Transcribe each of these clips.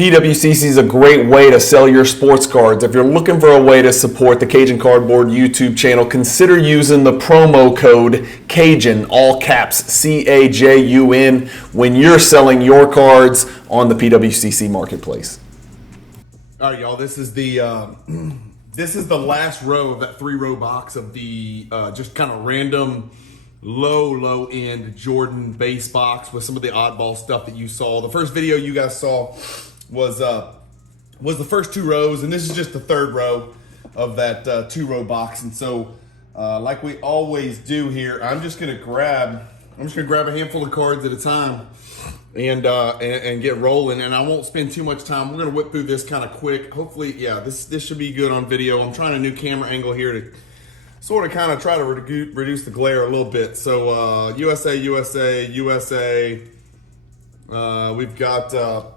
PWCC is a great way to sell your sports cards. If you're looking for a way to support the Cajun Cardboard YouTube channel, consider using the promo code Cajun, all caps, CAJUN, when you're selling your cards on the PWCC marketplace. All right, y'all. This is the last row of that 3-row box of the just kind of random low end Jordan base box with some of the oddball stuff that you saw. The first video you guys saw was the first 2 rows, and this is just the 3rd row of that 2-row box. And so, like we always do here, I'm just gonna grab a handful of cards at a time and get rolling. And I won't spend too much time. We're gonna whip through this kind of quick. Hopefully, yeah, this should be good on video. I'm trying a new camera angle here to sort of kind of try to reduce the glare a little bit. So USA. We've got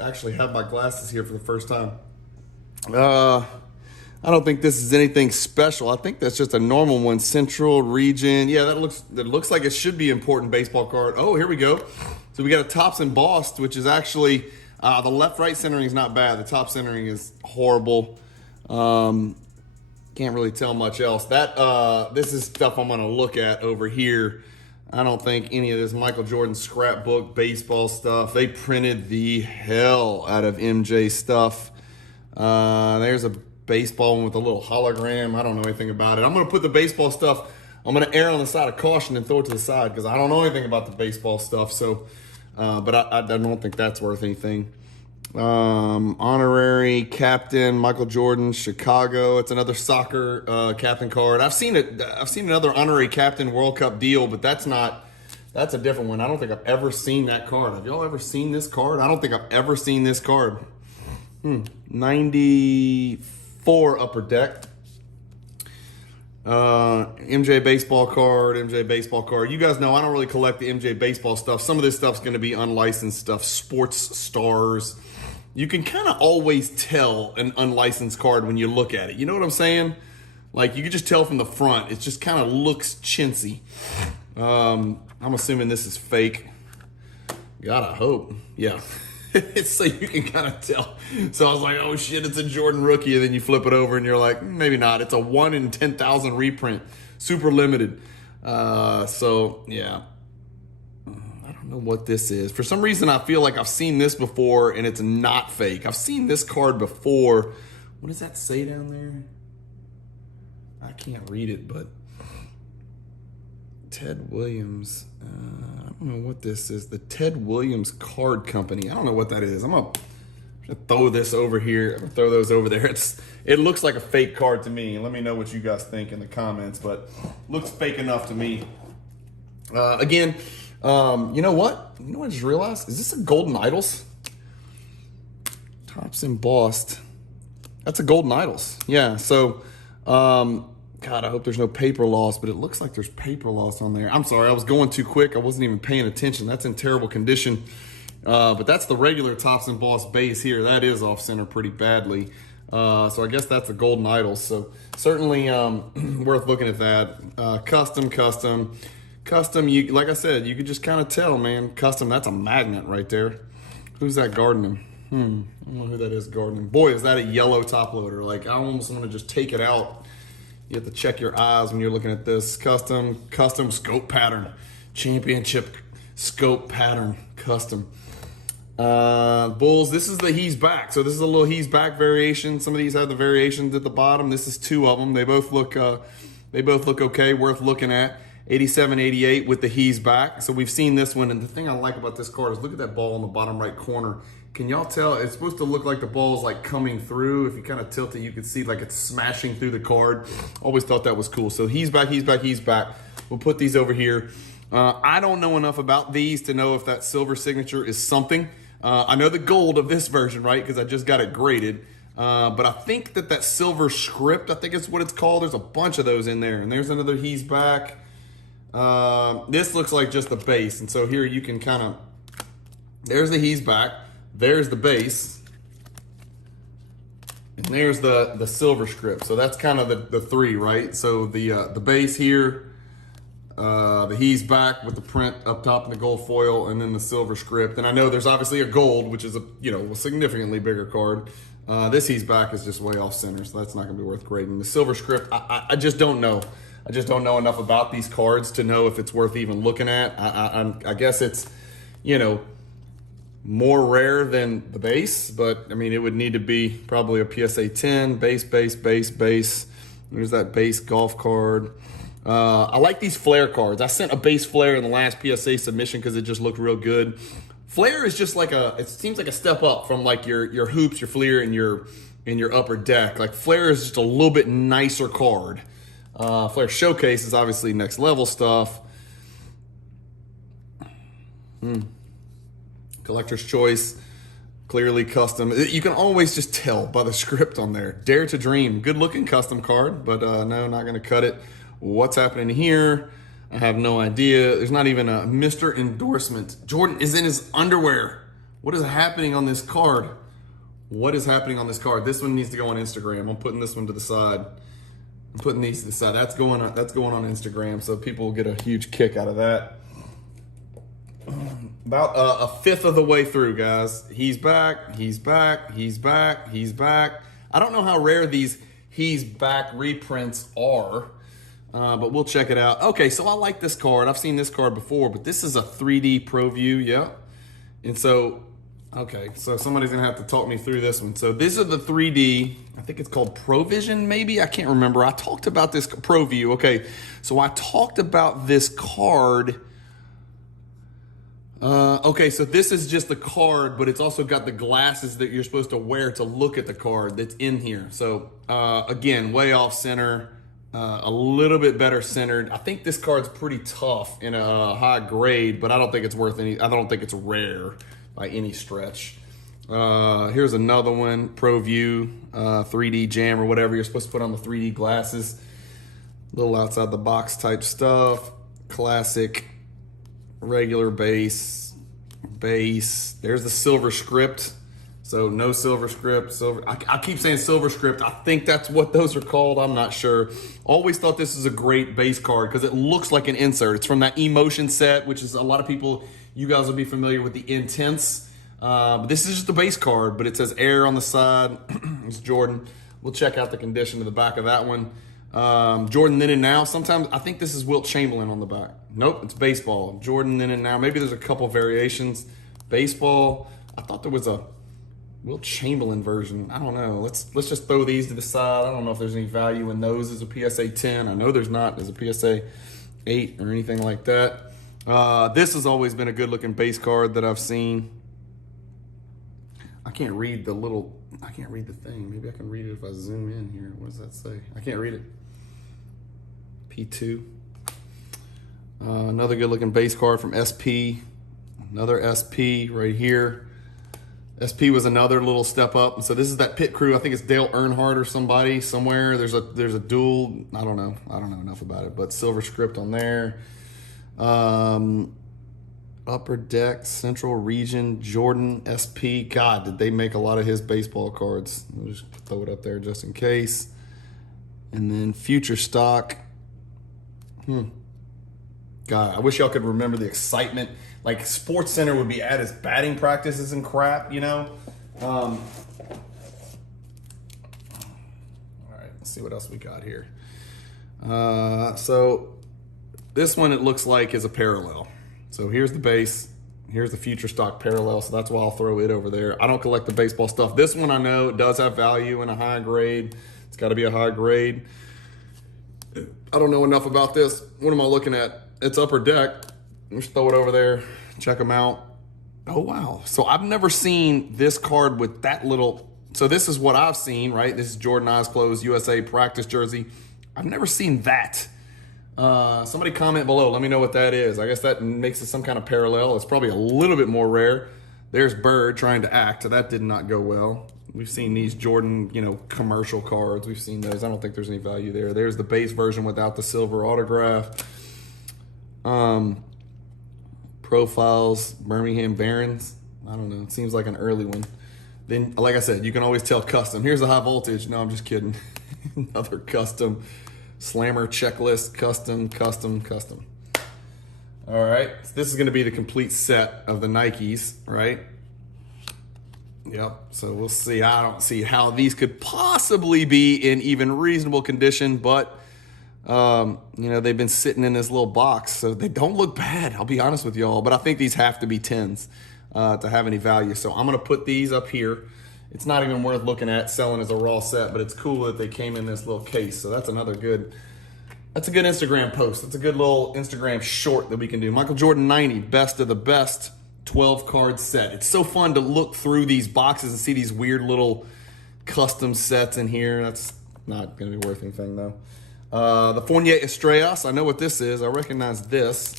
actually have my glasses here for the first time. I don't think this is anything special. I think that's just a normal one. Central region. Yeah, that looks like it should be important baseball card. Oh, here we go. So we got a Topps embossed, which is actually the left-right centering is not bad. The top centering is horrible. Can't really tell much else. This is stuff I'm gonna look at over here. I don't think any of this Michael Jordan scrapbook baseball stuff. They printed the hell out of MJ stuff. There's a baseball one with a little hologram. I don't know anything about it. I'm gonna put the baseball stuff, I'm gonna err on the side of caution and throw it to the side because I don't know anything about the baseball stuff. So, but I don't think that's worth anything. Honorary captain Michael Jordan, Chicago. It's another soccer captain card. I've seen another honorary captain World Cup deal, but that's a different one. I don't think I've ever seen that card. Have y'all ever seen this card? I don't think I've ever seen this card. 94 upper deck. MJ baseball card. You guys know I don't really collect the MJ baseball stuff. Some of this stuff's going to be unlicensed stuff. Sports stars. You can kind of always tell an unlicensed card when you look at it. You know what I'm saying? Like, you can just tell from the front. It just kind of looks chintzy. I'm assuming this is fake. Gotta hope. Yeah. So you can kind of tell. So I was like, oh shit, it's a Jordan rookie. And then you flip it over and you're like, maybe not. It's a 1 in 10,000 reprint. Super limited. So, yeah. I don't know what this is. For some reason, I feel like I've seen this before and it's not fake. I've seen this card before. What does that say down there? I can't read it, but Ted Williams. I don't know what this is. The Ted Williams Card Company. I don't know what that is. I'm gonna throw this over here. I'm gonna throw those over there. It looks like a fake card to me. Let me know what you guys think in the comments, but looks fake enough to me. Again, you know what? You know what I just realized? Is this a Golden Idols? Topps embossed. That's a Golden Idols. Yeah, so, God, I hope there's no paper loss, but it looks like there's paper loss on there. I'm sorry, I was going too quick. I wasn't even paying attention. That's in terrible condition. But that's the regular Topps embossed base here. That is off center pretty badly. So I guess that's a Golden Idols. So certainly worth looking at that. Custom. You, like I said, you could just kind of tell, man. Custom, that's a magnet right there. Who's that gardening? I don't know who that is gardening. Boy, is that a yellow top loader. Like, I almost want to just take it out. You have to check your eyes when you're looking at this. Custom scope pattern. Championship scope pattern. Custom. Bulls, this is the he's back. So this is a little he's back variation. Some of these have the variations at the bottom. This is 2 of them. They both look okay, worth looking at. 87, 88 with the he's back. So we've seen this one, and the thing I like about this card is look at that ball in the bottom right corner. Can y'all tell? It's supposed to look like the ball's like coming through. If you kind of tilt it, you can see like it's smashing through the card. Always thought that was cool. So he's back. We'll put these over here. I don't know enough about these to know if that silver signature is something. I know the gold of this version, right? Because I just got it graded. But I think that silver script, I think it's what it's called. There's a bunch of those in there. And there's another he's back. This looks like just the base. And so here you can kind of, there's the he's back. There's the base. And there's the silver script. So that's kind of the 3, right? So the base here, He's back with the print up top in the gold foil, and then the silver script. And I know there's obviously a gold, which is a significantly bigger card. This He's back is just way off center, so that's not going to be worth grading. The silver script, I just don't know. I just don't know enough about these cards to know if it's worth even looking at. I guess it's, more rare than the base, but I mean, it would need to be probably a PSA 10, base. There's that base golf card. I like these flare cards. I sent a base flare in the last PSA submission because it just looked real good. Flare is just like it seems like a step up from like your hoops, your Fleer, and your upper deck. Like Flare is just a little bit nicer card. Flare Showcase is obviously next level stuff. Collector's Choice, clearly custom. You can always just tell by the script on there. Dare to Dream, good looking custom card, but no, not gonna cut it. What's happening here? I have no idea. There's not even a Mr. Endorsement. Jordan is in his underwear. What is happening on this card? What is happening on this card? This one needs to go on Instagram. I'm putting this one to the side. I'm putting these to the side. That's going on Instagram, so people will get a huge kick out of that. About a fifth of the way through, guys. He's back. I don't know how rare these He's Back reprints are, but we'll check it out. Okay, so I like this card. I've seen this card before, but this is a 3D Pro View, yeah. And so, okay, so somebody's gonna have to talk me through this one. So these are the 3D, I think it's called ProVision, maybe? I can't remember. I talked about this Pro View. Okay, so I talked about this card. Okay, so this is just the card, but it's also got the glasses that you're supposed to wear to look at the card that's in here. So, again, way off center, a little bit better centered. I think this card's pretty tough in a high grade, but I don't think it's I don't think it's rare by any stretch. Here's another one, Pro View, 3D Jam or whatever. You're supposed to put on the 3D glasses. A little outside the box type stuff. Classic. Regular base. There's the silver script. So no silver script. I keep saying silver script. I think that's what those are called. I'm not sure. Always thought this is a great base card because it looks like an insert. It's from that Emotion set, which is a lot of people, you guys will be familiar with the Intense. This is just a base card, but it says Air on the side. It's Jordan. We'll check out the condition of the back of that one. Jordan Then and Now. Sometimes I think this is Wilt Chamberlain on the back. Nope, it's baseball. Jordan Then and Now. Maybe there's a couple variations. Baseball. I thought there was a Wilt Chamberlain version. I don't know. Let's just throw these to the side. I don't know if there's any value in those as a PSA 10. I know there's not as a PSA 8 or anything like that. This has always been a good looking base card that I've seen. I can't read the thing. Maybe I can read it if I zoom in here. What does that say? I can't read it. P2. Another good looking base card from SP. Another SP right here. SP was another little step up. So this is that pit crew. I think it's Dale Earnhardt or somebody somewhere. There's a dual. I don't know enough about it, but silver script on there. Upper Deck, Central Region, Jordan, SP. God, did they make a lot of his baseball cards. I'll just throw it up there just in case. And then Future Stock. God, I wish y'all could remember the excitement. Like Sports Center would be at his batting practices and crap, All right, let's see what else we got here. So this one, it looks like, is a parallel. So here's the base, here's the Future Stock parallel, so that's why I'll throw it over there. I don't collect the baseball stuff. This one I know it does have value in a high grade. It's got to be a high grade. I don't know enough about this. What am I looking at? It's Upper Deck. Let's throw it over there, check them out. Oh, wow. So I've never seen this card with that little. So this is what I've seen, right? This is Jordan Eyes Closed USA practice jersey. I've never seen that. Somebody comment below. Let me know what that is. I guess that makes it some kind of parallel. It's probably a little bit more rare. There's Bird trying to act. That did not go well. We've seen these Jordan, commercial cards. We've seen those. I don't think there's any value there. There's the base version without the silver autograph. Profiles, Birmingham Barons. I don't know. It seems like an early one. Then, like I said, you can always tell custom. Here's a high voltage. No, I'm just kidding. Another custom. Slammer checklist, custom. All right, so this is going to be the complete set of the Nikes, right? Yep, so we'll see. I don't see how these could possibly be in even reasonable condition, but, you know, they've been sitting in this little box, so they don't look bad, I'll be honest with y'all, but I think these have to be 10s to have any value. So I'm going to put these up here. It's not even worth looking at selling as a raw set, but it's cool that they came in this little case, so that's another good... That's a good Instagram post. That's a good little Instagram short that we can do. Michael Jordan 90, best of the best 12 card set. It's so fun to look through these boxes and see these weird little custom sets in here. That's not going to be worth anything though. The Fournier Estrellas, I know what this is. I recognize this.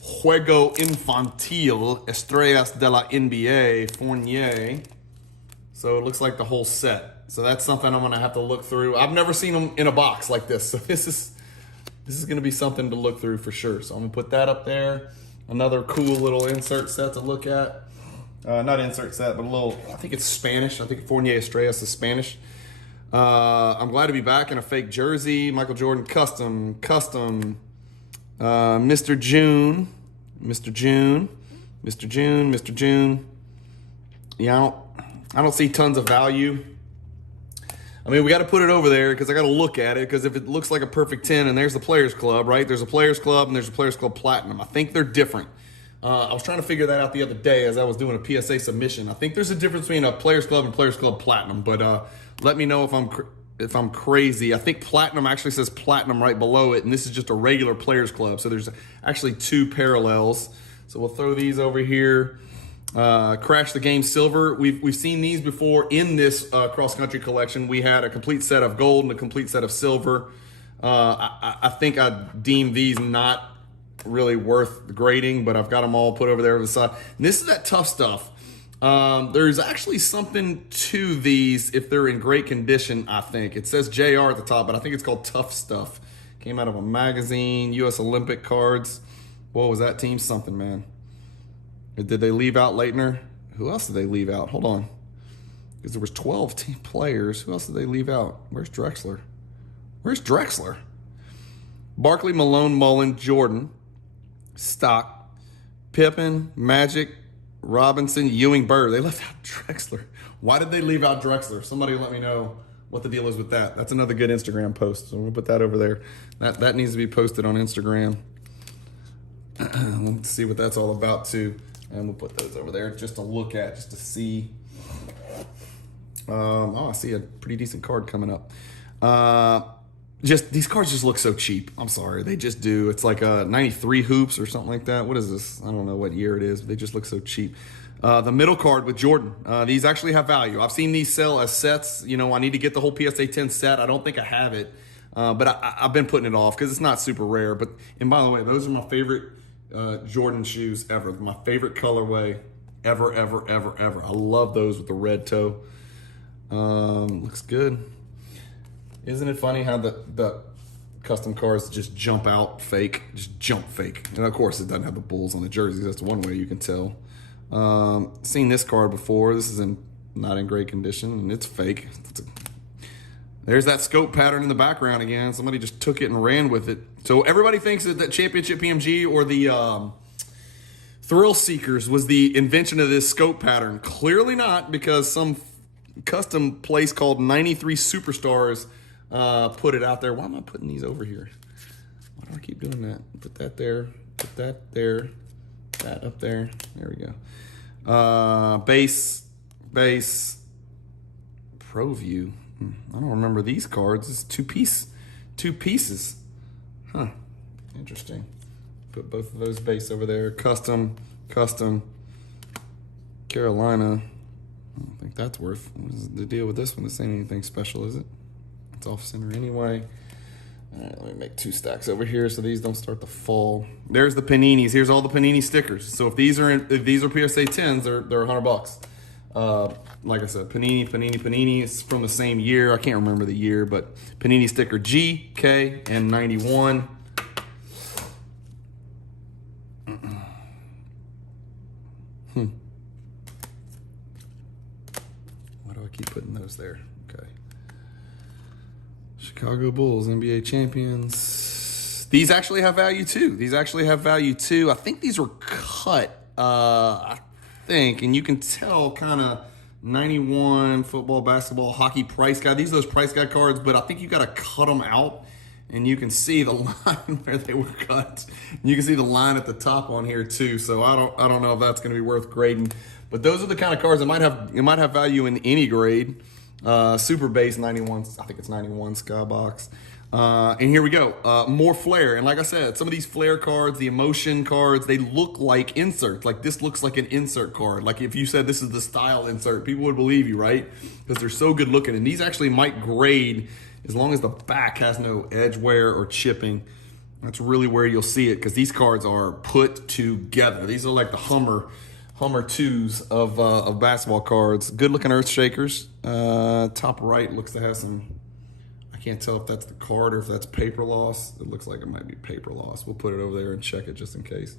Juego Infantil Estrellas de la NBA Fournier. So it looks like the whole set. So that's something I'm going to have to look through. I've never seen them in a box like this. So this is going to be something to look through for sure. So I'm going to put that up there. Another cool little insert set to look at. Not insert set, but a little, I think it's Spanish. I think Fournier Estrellas is Spanish. I'm glad to be back in a fake jersey. Michael Jordan custom. Mr. June. Yeah, I don't see tons of value. I mean, we got to put it over there because I got to look at it, because if it looks like a perfect 10 and there's the Players Club, right? There's a Players Club and there's a Players Club Platinum. I think they're different. I was trying to figure that out the other day as I was doing a PSA submission. I think there's a difference between a Players Club and Players Club Platinum, but let me know if I'm crazy. I think Platinum actually says Platinum right below it, and this is just a regular Players Club. So there's actually two parallels. So we'll throw these over here. Crash the Game Silver. We've seen these before in this cross-country collection. We had a complete set of gold and a complete set of silver. I think I deem these not really worth grading, but I've got them all put over there on the side. And this is that tough stuff. There's actually something to these if they're in great condition, I think. It says JR at the top, but I think it's called Tough Stuff. Came out of a magazine, U.S. Olympic cards. What was that team? Something, man. Did they leave out Leitner? Who else did they leave out? Hold on. Because there was 12 team players. Who else did they leave out? Where's Drexler? Barkley, Malone, Mullen, Jordan, Stock, Pippen, Magic, Robinson, Ewing, Bird. They left out Drexler. Why did they leave out Drexler? Somebody let me know what the deal is with that. That's another good Instagram post. So we'll put that over there. That needs to be posted on Instagram. Let's see what that's all about too. And we'll put those over there just to look at, just to see. I see a pretty decent card coming up. Just these cards just look so cheap. I'm sorry, they just do. It's like a 93 hoops or something like that. What is this? I don't know what year it is, but they just look so cheap. The middle card with Jordan. These actually have value. I've seen these sell as sets. You know, I need to get the whole PSA 10 set. I don't think I have it, but I've been putting it off because it's not super rare. And by the way, those are my favorite Jordan shoes ever. My favorite colorway ever. I love those with the red toe. Looks good. Isn't it funny how the custom cards just jump out fake, and of course it doesn't have the bulls on the jerseys. That's one way you can tell. Seen this card before. This is not in great condition and it's fake. There's that scope pattern in the background again. Somebody just took it and ran with it. So everybody thinks that Championship PMG or the Thrill Seekers was the invention of this scope pattern. Clearly not, because some custom place called 93 Superstars put it out there. Why am I putting these over here? Why do I keep doing that? Put that there. Put that there. That up there. There we go. Base. ProView. I don't remember these cards. It's two pieces. Huh. Interesting. Put both of those base over there. Custom. Carolina. I don't think that's worth. What is the deal with this one? This ain't anything special, is it? It's off center anyway. All right, let me make 2 stacks over here so these don't start to fall. There's the Paninis. Here's all the Panini stickers. So if these are PSA 10s, they're $100. Like I said, Panini. It's from the same year. I can't remember the year, but Panini sticker G, K, and 91. Why do I keep putting those there? Okay. Chicago Bulls, NBA champions. These actually have value too. I think these were cut, I think, and you can tell kind of 91 football, basketball, hockey price guide. These are those price guide cards, but I think you got to cut them out, and you can see the line where they were cut. You can see the line at the top on here too. So I don't know if that's going to be worth grading, but those are the kind of cards that might have value in any grade. Super base 91, I think it's 91 Skybox. And here we go. More flair. And like I said, some of these flair cards, the emotion cards, they look like inserts. Like this looks like an insert card. Like if you said this is the style insert, people would believe you, right? Because they're so good looking. And these actually might grade as long as the back has no edge wear or chipping. That's really where you'll see it, because these cards are put together. These are like the Hummer 2s of basketball cards. Good looking earth shakers. Top right looks to have some, I can't tell if that's the card or if that's paper loss. It looks like it might be paper loss. We'll put it over there and check it just in case.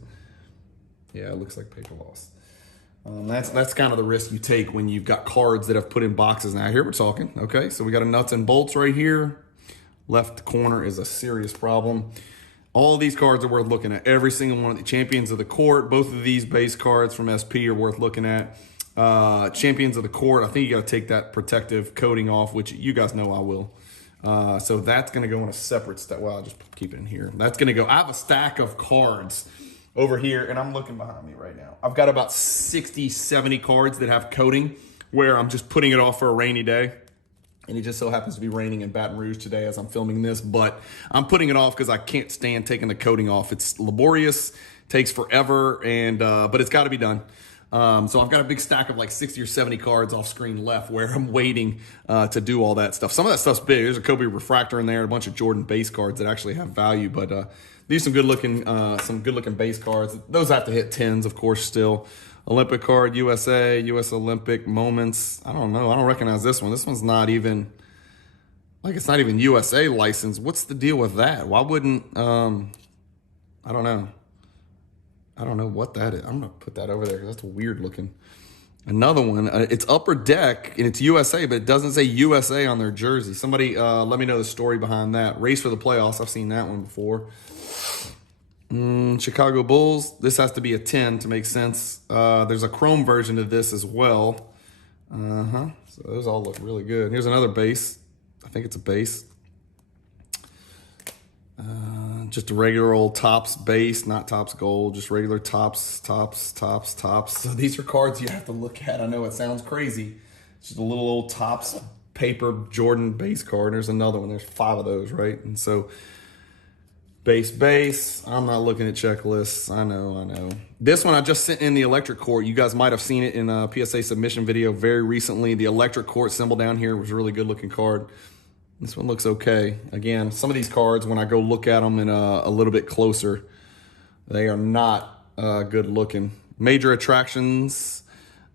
Yeah, it looks like paper loss. That's kind of the risk you take when you've got cards that have put in boxes. Now here we're talking. Okay, so we got a nuts and bolts right here. Left corner is a serious problem. All of these cards are worth looking at. Every single one of the Champions of the Court. Both of these base cards from SP are worth looking at. Champions of the Court, I think you got to take that protective coating off, which you guys know I will. So that's going to go in a separate step. Well, I'll just keep it in here. That's going to go. I have a stack of cards over here, and I'm looking behind me right now. I've got about 60, 70 cards that have coating where I'm just putting it off for a rainy day. And it just so happens to be raining in Baton Rouge today as I'm filming this, but I'm putting it off because I can't stand taking the coating off. It's laborious, takes forever, and but it's got to be done. So I've got a big stack of like 60 or 70 cards off screen left where I'm waiting to do all that stuff. Some of that stuff's big. There's a Kobe refractor in there, a bunch of Jordan base cards that actually have value, but these are some good looking base cards. Those have to hit 10s, of course, still. Olympic card, USA, US Olympic moments. I don't know. I don't recognize this one. This one's not even, like, it's not even USA licensed. What's the deal with that? Why wouldn't, I don't know. I don't know what that is. I'm going to put that over there because that's weird looking. Another one, it's Upper Deck, and it's USA, but it doesn't say USA on their jersey. Somebody let me know the story behind that. Race for the playoffs. I've seen that one before. Chicago Bulls. This has to be a 10 to make sense. There's a chrome version of this as well. So those all look really good. Here's another base. I think it's a base. Just a regular old Topps base, not Topps Gold, just regular Topps. So these are cards you have to look at. I know it sounds crazy. It's just a little old Topps paper Jordan base card. There's another one. There's 5 of those, right? And so base. I'm not looking at checklists. I know. This one I just sent in the electric court. You guys might have seen it in a PSA submission video very recently. The electric court symbol down here was a really good looking card. This one looks okay. Again, some of these cards, when I go look at them in a little bit closer, they are not good looking. Major attractions.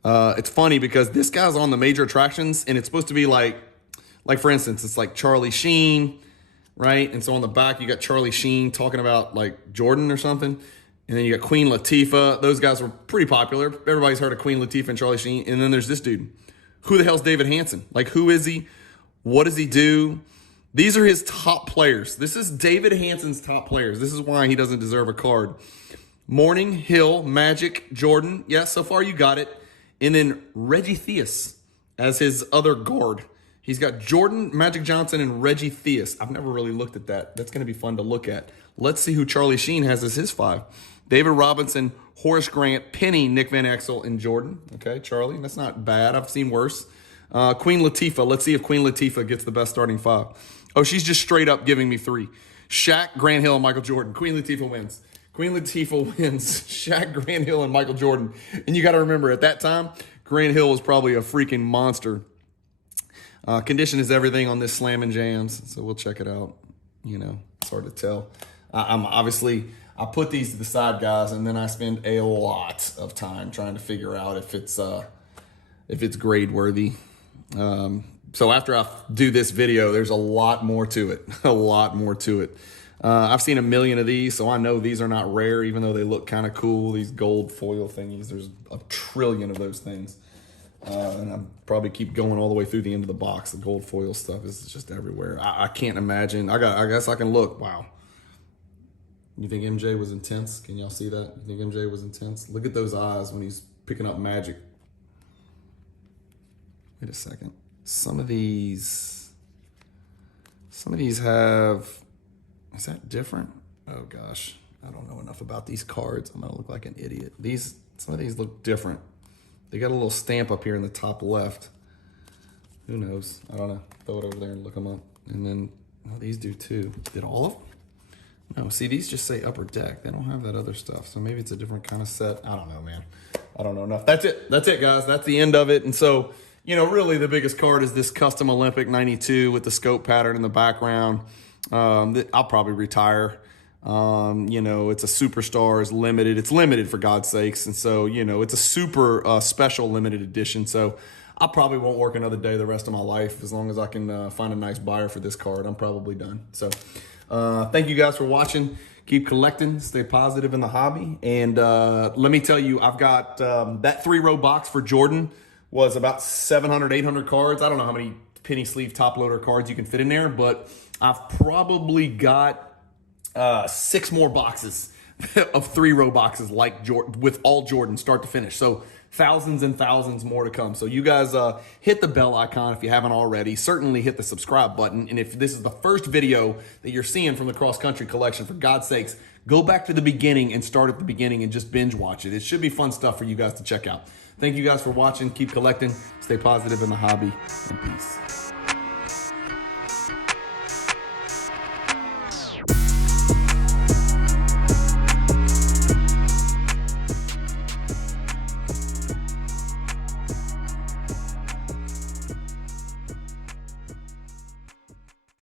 It's funny because this guy's on the major attractions, and it's supposed to be like for instance, it's like Charlie Sheen, right? And so on the back, you got Charlie Sheen talking about like Jordan or something. And then you got Queen Latifah. Those guys were pretty popular. Everybody's heard of Queen Latifah and Charlie Sheen. And then there's this dude. Who the hell's David Hansen? Like, who is he? What does he do? These are his top players. This is David Hansen's top players. This is why he doesn't deserve a card. Morning, Hill, Magic, Jordan. Yeah, so far you got it. And then Reggie Theus as his other guard. He's got Jordan, Magic Johnson, and Reggie Theus. I've never really looked at that. That's going to be fun to look at. Let's see who Charlie Sheen has as his 5. David Robinson, Horace Grant, Penny, Nick Van Exel, and Jordan. Okay, Charlie, that's not bad. I've seen worse. Queen Latifah. Let's see if Queen Latifah gets the best starting 5. Oh, she's just straight up giving me 3. Shaq, Grant Hill, and Michael Jordan. Queen Latifah wins. Queen Latifah wins. Shaq, Grant Hill, and Michael Jordan. And you got to remember, at that time, Grant Hill was probably a freaking monster. Condition is everything on this Slam and Jams, so we'll check it out. You know, it's hard to tell. I put these to the side, guys, and then I spend a lot of time trying to figure out if it's grade worthy. So after I do this video, there's a lot more to it. A lot more to it. I've seen a million of these, so I know these are not rare, even though they look kind of cool. These gold foil thingies, there's a trillion of those things. And I'll probably keep going all the way through the end of the box. The gold foil stuff is just everywhere. I can't imagine. I guess I can look. Wow. You think MJ was intense? Can y'all see that? You think MJ was intense? Look at those eyes when he's picking up Magic. Wait a second. Some of these have, is that different? Oh gosh, I don't know enough about these cards. I'm gonna look like an idiot. Some of these look different. They got a little stamp up here in the top left. Who knows? I don't know. Throw it over there and look them up. And then, oh, these do too. Did all of them? No, see, these just say upper deck. They don't have that other stuff. So maybe it's a different kind of set. I don't know, man. I don't know enough. That's it. That's it, guys. That's the end of it. And so, you know, really the biggest card is this custom Olympic 92 with the scope pattern in the background. I'll probably retire. You know, it's a superstar, is limited. It's limited for God's sakes. And so, you know, it's a super special limited edition. So I probably won't work another day the rest of my life. As long as I can find a nice buyer for this card, I'm probably done. So thank you guys for watching. Keep collecting, stay positive in the hobby. And let me tell you, I've got that 3-row box for Jordan was about 700, 800 cards. I don't know how many penny sleeve top loader cards you can fit in there, but I've probably got 6 more boxes of 3-row boxes like Jordan, with all Jordan start to finish. So thousands and thousands more to come. So you guys hit the bell icon if you haven't already. Certainly hit the subscribe button. And if this is the first video that you're seeing from the cross country collection, for God's sakes, go back to the beginning and start at the beginning and just binge watch it. It should be fun stuff for you guys to check out. Thank you guys for watching. Keep collecting. Stay positive in the hobby, and peace.